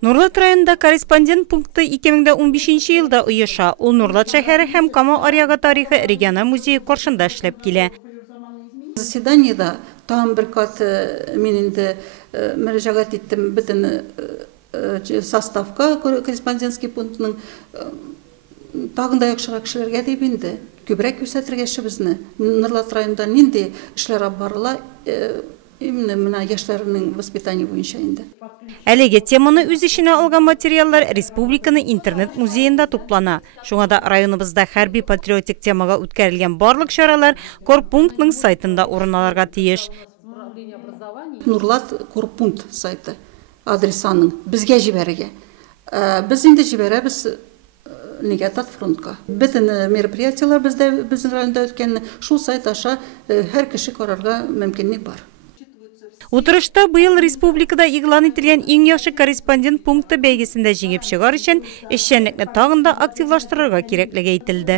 Нурлат районында корреспондент пункты 2015 елда ұйыша. Ул Нурлат шәһәре һәм Камал Аръягы тарихы регионал музейы каршында эшләп килә. Заседаниеда там бер кат мин инде мөрәҗәгать иттем бөтен составка корреспондентский пунктның тагын да яхшырак эшләргә дип инде. Күбрәк күрсәтергә шебезне. Нурлат районында нинди эшләр барыла именно менә яшьләрнең воспитание буенча инде. Әлеге теманы үз ишенә алган материаллар республиканың интернет музеенда туплана. Шуңа да районыбызда хәрби патриотик темага үткәрелгән барлык чаралар корпунктның сайтында урын алырга тиеш. Нурлат корпункт сайты адресаның безгә җибәрергә. Без инде җибәрәбез нигә Татфронтка. Бөтен мероприятиялар безнең районда үткән шул сайт аша һәр кеше карарга мөмкинлек бар. Утырышта быел республикада игълан ителгән иң яхшы корреспондент пункты бәйгесендә җиңеп чыгар өчен эшчәнлекне тагын да активлаштырырга кирәклеге әйтелде.